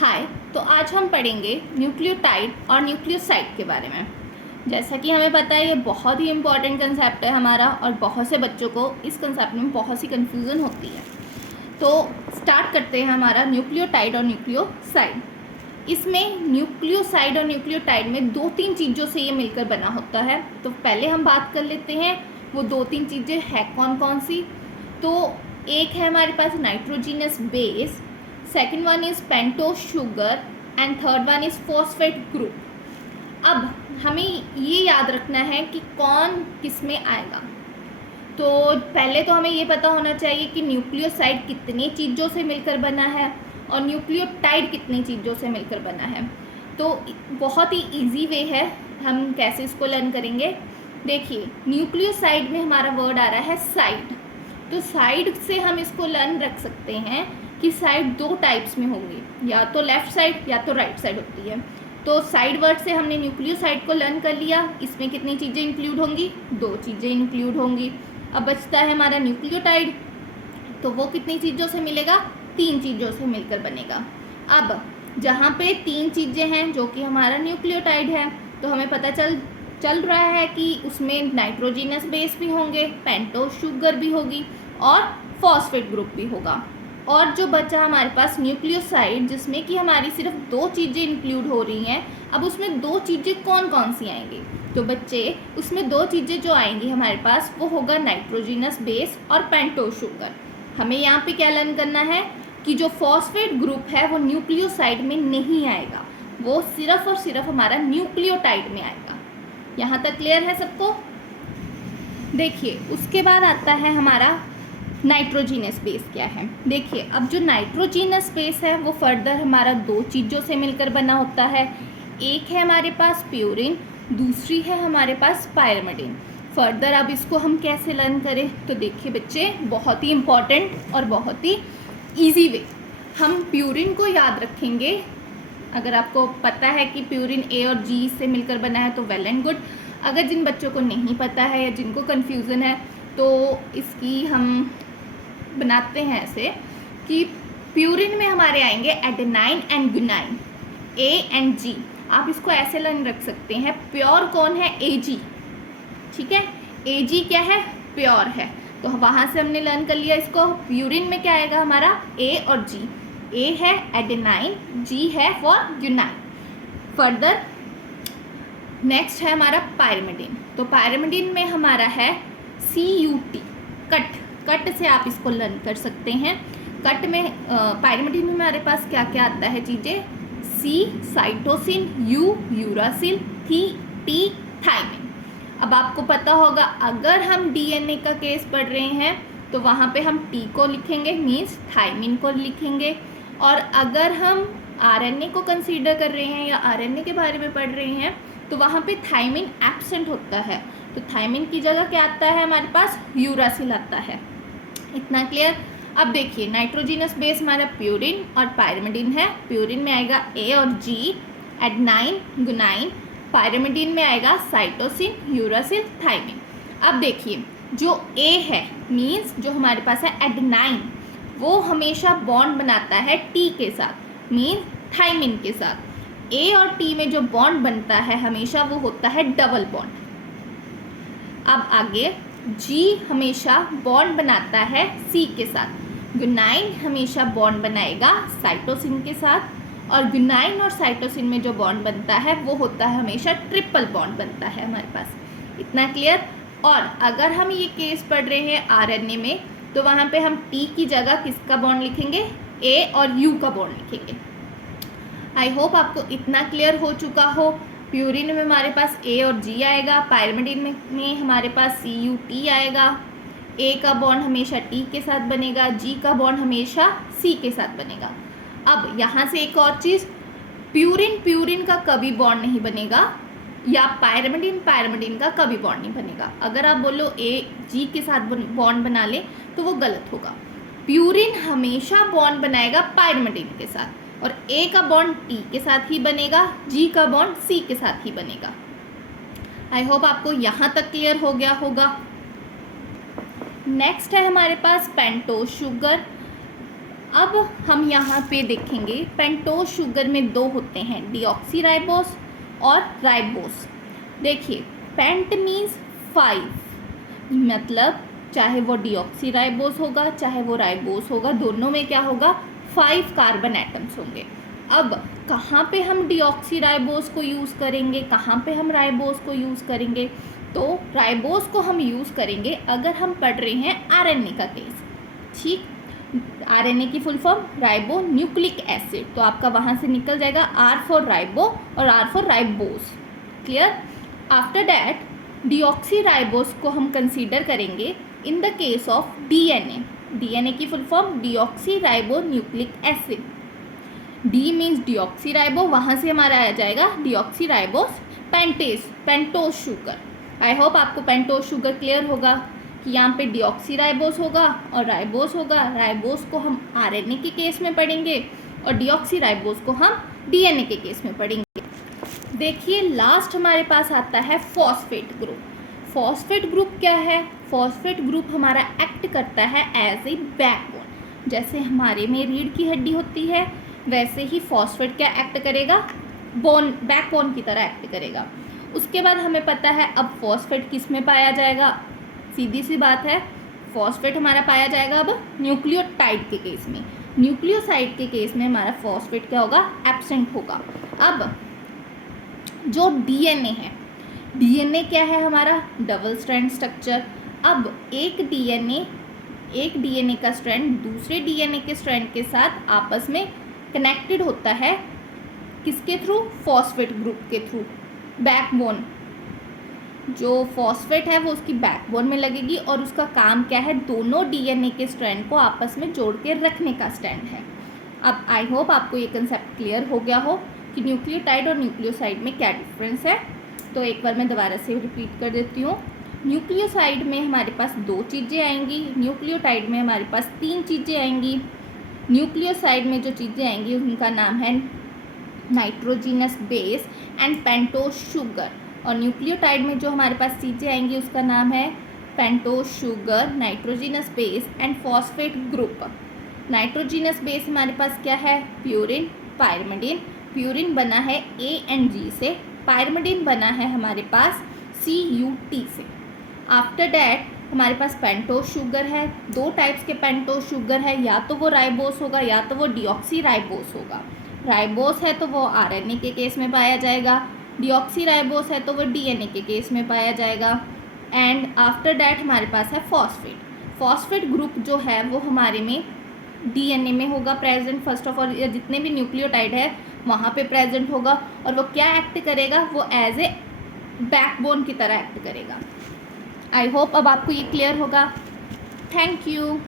हाय। तो आज हम पढ़ेंगे न्यूक्लियोटाइड और न्यूक्लियोसाइड के बारे में। जैसा कि हमें पता है ये बहुत ही इम्पॉर्टेंट कंसेप्ट है हमारा और बहुत से बच्चों को इस कंसेप्ट में बहुत सी कन्फ्यूज़न होती है। तो स्टार्ट करते हैं हमारा न्यूक्लियोटाइड और न्यूक्लियोसाइड। इसमें न्यूक्लियोसाइड और न्यूक्लियोटाइड में 2-3 चीज़ों से ये मिलकर बना होता है। तो पहले हम बात कर लेते हैं वो 2-3 चीज़ें हैं कौन कौन सी। तो एक है हमारे पास nitrogenous base, second one is pentose sugar and third one is phosphate group. अब हमें ये याद रखना है कि कौन किस में आएगा। तो पहले तो हमें ये पता होना चाहिए कि न्यूक्लियोसाइड कितनी चीज़ों से मिलकर बना है और न्यूक्लियोटाइड कितनी चीज़ों से मिलकर बना है। तो बहुत ही इजी वे है, हम कैसे इसको लर्न करेंगे। देखिए, न्यूक्लियोसाइड में हमारा वर्ड आ रहा है साइड। तो साइड से हम इसको लर्न रख सकते हैं कि साइड 2 टाइप्स में होंगी, या तो लेफ़्ट साइड या तो राइट साइड होती है। तो साइड वर्ड से हमने न्यूक्लियोसाइड को लर्न कर लिया। इसमें कितनी चीज़ें इंक्लूड होंगी? 2 चीज़ें इंक्लूड होंगी। अब बचता है हमारा न्यूक्लियोटाइड, तो वो कितनी चीज़ों से मिलेगा? 3 चीज़ों से मिलकर बनेगा। अब जहाँ पे 3 चीज़ें हैं जो कि हमारा न्यूक्लियोटाइड है, तो हमें पता चल रहा है कि उसमें नाइट्रोजीनस बेस भी होंगे, पेंटोस शुगर भी होगी और फॉस्फेट ग्रुप भी होगा। और जो बचा हमारे पास न्यूक्लियोसाइड, जिसमें कि हमारी सिर्फ 2 चीज़ें इंक्लूड हो रही हैं। अब उसमें 2 चीज़ें कौन कौन सी आएंगी? तो बच्चे, उसमें 2 चीज़ें जो आएंगी हमारे पास वो होगा नाइट्रोजीनस बेस और पेंटोस शुगर। हमें यहाँ पे क्या लर्न करना है कि जो फॉस्फेट ग्रुप है वो न्यूक्लियोसाइड में नहीं आएगा, वो सिर्फ और सिर्फ हमारा न्यूक्लियोटाइड में आएगा। यहाँ तक क्लियर है सबको? देखिए, उसके बाद आता है हमारा नाइट्रोजीनस बेस क्या है। देखिए, अब जो नाइट्रोजीनस बेस है वो फर्दर हमारा 2 चीज़ों से मिलकर बना होता है। एक है हमारे पास प्यूरिन, दूसरी है हमारे पास पायरिमिडिन। फर्दर अब इसको हम कैसे लर्न करें? तो देखिए बच्चे, बहुत ही इम्पॉर्टेंट और बहुत ही ईजी वे। हम प्यूरिन को याद रखेंगे। अगर आपको पता है कि प्यूरिन ए और जी से मिलकर बना है तो वेल एंड गुड। अगर जिन बच्चों को नहीं पता है या जिनको कन्फ्यूज़न है तो इसकी हम बनाते हैं ऐसे कि प्यूरिन में हमारे आएंगे एडेनाइन एंड गुनाइन, ए एंड जी। आप इसको ऐसे लर्न रख सकते हैं, प्योर कौन है? ए जी। ठीक है, ए जी क्या है? प्योर है। तो वहाँ से हमने लर्न कर लिया इसको। प्यूरिन में क्या आएगा हमारा? ए और जी। ए है एडेनाइन, जी है फॉर गुनाइन। फर्दर नेक्स्ट है हमारा पायरिमिडिन। तो पायरिमिडिन में हमारा है CUT, कट। कट से आप इसको लर्न कर सकते हैं। कट में पायरिमिडिन में हमारे पास क्या क्या आता है चीज़ें? C cytosine, U uracil, T thymine. अब आपको पता होगा, अगर हम DNA का केस पढ़ रहे हैं तो वहाँ पे हम T को लिखेंगे, मीन्स थाइमिन को लिखेंगे। और अगर हम RNA को कंसीडर कर रहे हैं या RNA के बारे में पढ़ रहे हैं तो वहाँ पे थाइमिन एब्सेंट होता है। तो थाइमिन की जगह क्या आता है हमारे पास? यूरासिल आता है। इतना क्लियर? अब देखिए, नाइट्रोजीनस बेस हमारा प्यूरिन और पायरिमिडिन है। प्यूरिन में आएगा ए और जी, एडेनाइन गुनाइन। पायरिमिडिन में आएगा साइटोसिन, यूरासिल, थाइमिन। अब देखिए, जो ए है मीन्स जो हमारे पास है एडेनाइन, वो हमेशा बॉन्ड बनाता है टी के साथ, मीन्स थाइमिन के साथ। ए और टी में जो बॉन्ड बनता है हमेशा वो होता है डबल बॉन्ड। अब आगे, जी हमेशा बॉन्ड बनाता है सी के साथ। गुनाइन हमेशा बॉन्ड बनाएगा साइटोसिन के साथ। और गुनाइन और साइटोसिन में जो बॉन्ड बनता है वो होता है हमेशा ट्रिपल बॉन्ड बनता है हमारे पास। इतना क्लियर? और अगर हम ये केस पढ़ रहे हैं RNA में तो वहाँ पे हम टी की जगह किसका बॉन्ड लिखेंगे? ए और यू का बॉन्ड लिखेंगे। आई होप आपको इतना क्लियर हो चुका हो। प्यूरिन में हमारे पास ए और जी आएगा, पायरिमिडिन में हमारे पास CUT आएगा। ए का बॉन्ड हमेशा टी के साथ बनेगा, जी का बॉन्ड हमेशा सी के साथ बनेगा। अब यहाँ से एक और चीज़, प्यूरिन का कभी बॉन्ड नहीं बनेगा या पायरिमिडिन का कभी बॉन्ड नहीं बनेगा। अगर आप बोलो ए जी के साथ बॉन्ड बना ले तो वो गलत होगा। प्यूरिन हमेशा बॉन्ड बनाएगा पायरिमिडिन के साथ और ए का बॉन्ड टी के साथ ही बनेगा, जी का बॉन्ड सी के साथ ही बनेगा। आई होप आपको यहाँ तक क्लियर हो गया होगा। नेक्स्ट है हमारे पास पेंटोस शुगर। अब हम यहाँ पे देखेंगे पेंटोज शुगर में दो होते हैं, डीऑक्सीराइबोस और राइबोस। देखिए पेंट मीन्स 5, मतलब चाहे वो डीऑक्सीराइबोस होगा चाहे वो राइबोस होगा, दोनों में क्या होगा, 5 कार्बन एटम्स होंगे। अब कहाँ पे हम डीऑक्सीराइबोस को यूज़ करेंगे, कहाँ पे हम राइबोस को यूज़ करेंगे? तो राइबोस को हम यूज़ करेंगे अगर हम पढ़ रहे हैं आरएनए का केस, ठीक। आरएनए की full form ribo nucleic acid, तो आपका वहाँ से निकल जाएगा आर फॉर राइबो और R for ribose, clear. After that deoxyribose को हम कंसीडर करेंगे in the case of DNA. DNA की full form deoxyribo nucleic acid. D means deoxyribo, वहाँ से हमारा आ जाएगा deoxyribose pentose sugar. I hope आपको पेंटोज शुगर क्लियर होगा कि यहाँ पे डीऑक्सीराइबोस होगा और राइबोस होगा। राइबोस को हम आरएनए के केस में पढ़ेंगे और डीऑक्सीराइबोस को हम डीएनए के केस में पढ़ेंगे। देखिए लास्ट हमारे पास आता है फॉस्फेट ग्रुप। फॉस्फेट ग्रुप क्या है? फॉस्फेट ग्रुप हमारा एक्ट करता है एज ए बैकबोन। जैसे हमारे में रीढ़ की हड्डी होती है, वैसे ही फॉस्फेट क्या एक्ट करेगा, बैकबोन की तरह एक्ट करेगा। उसके बाद हमें पता है अब फॉस्फेट किस में पाया जाएगा, सीधी सी बात है, फॉस्फेट हमारा पाया जाएगा अब न्यूक्लियोटाइड के केस में। न्यूक्लियोसाइड के केस में हमारा फॉस्फेट क्या होगा, एब्सेंट होगा। अब जो डीएनए है, डीएनए क्या है हमारा, डबल स्ट्रैंड स्ट्रक्चर। अब एक डीएनए का स्ट्रैंड दूसरे डीएनए के स्ट्रैंड के साथ आपस में कनेक्टेड होता है, किसके थ्रू, फॉस्फेट ग्रुप के थ्रू। बैकबोन, जो फॉस्फेट है वो उसकी बैकबोन में लगेगी और उसका काम क्या है, दोनों डीएनए के स्ट्रैंड को आपस में जोड़ के रखने का स्टैंड है। अब आई होप आपको ये कंसेप्ट क्लियर हो गया हो कि न्यूक्लियोटाइड और न्यूक्लियोसाइड में क्या डिफरेंस है। तो एक बार मैं दोबारा से रिपीट कर देती हूँ। न्यूक्लियोसाइड में हमारे पास 2 चीज़ें आएंगी, न्यूक्लियोटाइड में हमारे पास 3 चीज़ें आएंगी। न्यूक्लियोसाइड में जो चीज़ें आएंगी उनका नाम है nitrogenous base and pentose sugar, और न्यूक्लियोटाइड में जो हमारे पास चीज़ें आएंगी उसका नाम है pentose sugar, nitrogenous base and phosphate group. Nitrogenous base हमारे पास क्या है, प्यूरिन, पायरिमिडीन। प्यूरिन बना है A एंड G से, पायरिमिडीन बना है हमारे पास CuT से। आफ्टर डैट हमारे पास पेंटोज शुगर है, 2 टाइप्स के पेंटोज शुगर है, या तो वो राइबोस होगा या तो वो डीऑक्सीराइबोस होगा। राइबोस है तो वो आरएनए के केस में पाया जाएगा, डीऑक्सीराइबोस है तो वो डीएनए के केस में पाया जाएगा। एंड आफ्टर डैट हमारे पास है फॉस्फेट। फॉस्फेट ग्रुप जो है वो हमारे में डीएनए में होगा प्रेजेंट, फर्स्ट ऑफ ऑल जितने भी न्यूक्लियोटाइड है वहाँ पे प्रेजेंट होगा, और वो क्या एक्ट करेगा, वो एज ए बैकबोन की तरह एक्ट करेगा। आई होप अब आपको ये क्लियर होगा। Thank you.